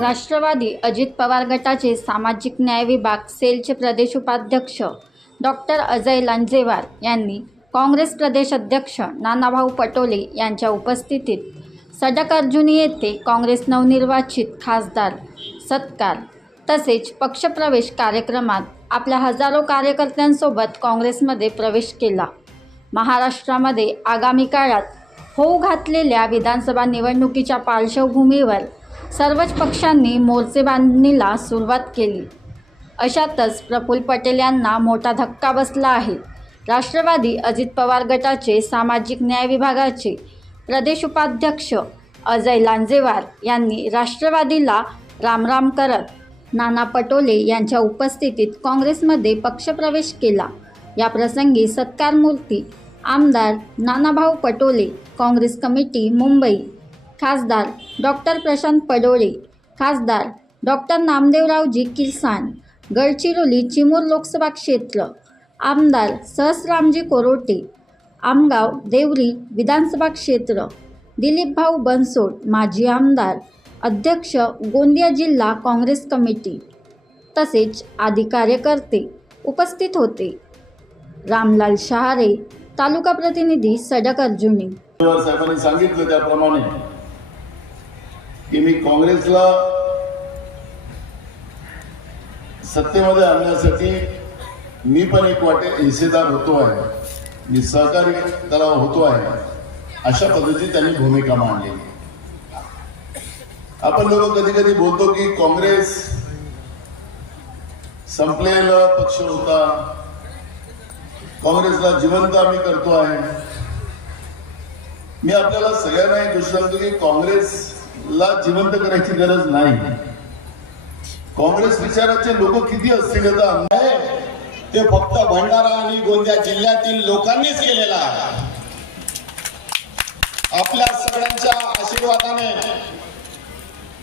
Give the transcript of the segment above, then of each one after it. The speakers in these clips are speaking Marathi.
राष्ट्रवादी अजित पवार गटाचे सामाजिक न्याय विभाग सेलचे प्रदेश उपाध्यक्ष डॉक्टर अजय लांजेवार यांनी काँग्रेस प्रदेश अध्यक्ष नानाभाऊ पटोले यांच्या उपस्थितीत सडक अर्जुनी येथे काँग्रेस नवनिर्वाचित खासदार सत्कार तसेच पक्षप्रवेश कार्यक्रमात आपल्या हजारो कार्यकर्त्यांसोबत काँग्रेसमध्ये प्रवेश केला. महाराष्ट्रामध्ये आगामी काळात होऊ घातलेल्या विधानसभा निवडणुकीच्या पार्श्वभूमीवर सर्वच पक्षांनी मोर्चे बांधणीला सुरुवात केली. अशातच प्रफुल्ल पटेल यांना मोठा धक्का बसला आहे. राष्ट्रवादी अजित पवार गटाचे सामाजिक न्याय विभागाचे प्रदेश उपाध्यक्ष अजय लांजेवार यांनी राष्ट्रवादीला रामराम करत नाना पटोले यांच्या उपस्थितीत काँग्रेसमध्ये पक्षप्रवेश केला. या प्रसंगी सत्कार मूर्ती आमदार नानाभाऊ पटोले काँग्रेस कमिटी मुंबई खासदार डॉक्टर प्रशांत पडोळे खासदार डॉक्टर नामदेवरावजी किरसान गडचिरोली चिमूर लोकसभा क्षेत्र आमदार सहस्रामजी कोरोटे आमगाव देवरी विधानसभा क्षेत्र दिलीपभाऊ बनसोड माजी आमदार अध्यक्ष गोंदिया जिल्हा काँग्रेस कमिटी. तसेच आदी कार्यकर्ते उपस्थित होते. रामलाल शहारे तालुका प्रतिनिधी सडक अर्जुनी. साहेबांनी सांगितलं त्याप्रमाणे की मी काँग्रेसला सत्तेमध्ये आणण्यासाठी मी पण एक वाटे हिस्सेदार होतो आहे. मी सहकारी त्याला होतो आहे. अशा पद्धतीची त्यांनी भूमिका मांडली. आपण लोक कधी कधी बोलतो की काँग्रेस संपलेला पक्ष होता. काँग्रेसला जिवंत आम्ही करतो आहे. मी आपल्याला सगळ्यांना एक गोष्ट सांगतो की ला जिवंत करायची गरज नाही. काँग्रेस विचाराचे लोक किती असतील अन्याय ते फक्त भंडारा आणि गोंदिया जिल्ह्यातील लोकांनीच केलेला आहे. आपल्या सगळ्यांच्या आशीर्वादाने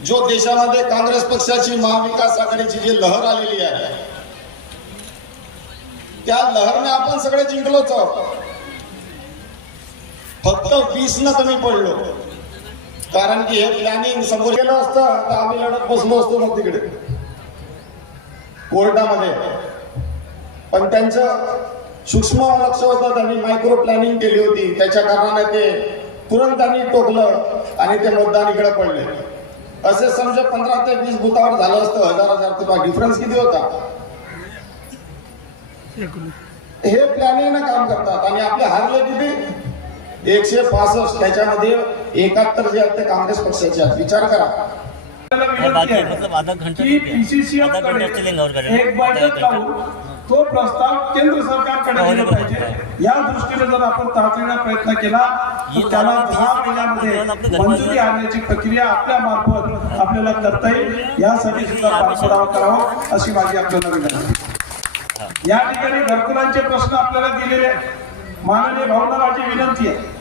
जो देशामध्ये काँग्रेस पक्षाची महाविकास आघाडीची जी लहर आलेली आहे त्या लहरने आपण सगळे जिंकलोच आहोत. फक्त वीस न कमी पडलो. कारण की हे प्लॅनिंग समोर गेलं असतं तर आम्ही लढत बसलो असतो मग तिकडे. कोर्टामध्ये. पण त्यांचं सूक्ष्म लक्ष होतं त्यांनी मायक्रो प्लॅनिंग केली होती. त्याच्या कारणाने ते तुरंत त्यांनी टोकलं आणि ते मतदान इकडे पडले. असे समजा पंधरा ते वीस बुथावर झालं असतं हजार हजार तुला डिफरन्स किती होता? हे प्लॅनिंग काम करतात. आणि आपले हारले किती? एकशे पासष्ट त्याच्यामध्ये एकाहत्तर जे आहेत ते काँग्रेस पक्षाचे आहेत. विचार करा. तो प्रस्ताव केंद्र सरकारकडे दिला पाहिजे. या दृष्टीने जर आपण तातडीने प्रयत्न केला ही तर त्याला दहा महिन्यामध्ये मंजुरी आणण्याची प्रक्रिया आपल्या मार्फत आपल्याला करता येईल. यासाठी सुद्धा पाठपुरावा करावा अशी माझी आपल्याला विनंती या ठिकाणी घरकुलांचे प्रश्न आपल्याला दिलेले आहेत. माननीय भावनाची विनंती आहे.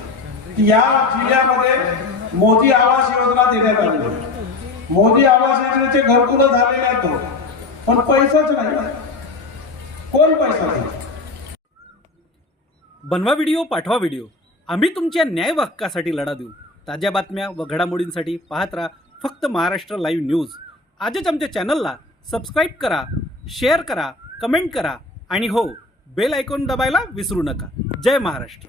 या जिल्ह्यामध्ये मोदी आवास योजना देण्यात आली. मोदी आवास योजनेचे घरकुल झालेले आहेत पण पैसाच नाही. कोण पैसा बनवा व्हिडिओ पाठवा व्हिडिओ. आम्ही तुमच्या न्याय हक्कासाठी लढा देऊ. ताज्या बातम्या व घडामोडींसाठी पाहत राहा फक्त महाराष्ट्र लाईव्ह न्यूज. आजच आमच्या चॅनलला सबस्क्राईब करा शेअर करा कमेंट करा आणि हो बेल आयकॉन दबायला विसरू नका. जय महाराष्ट्र.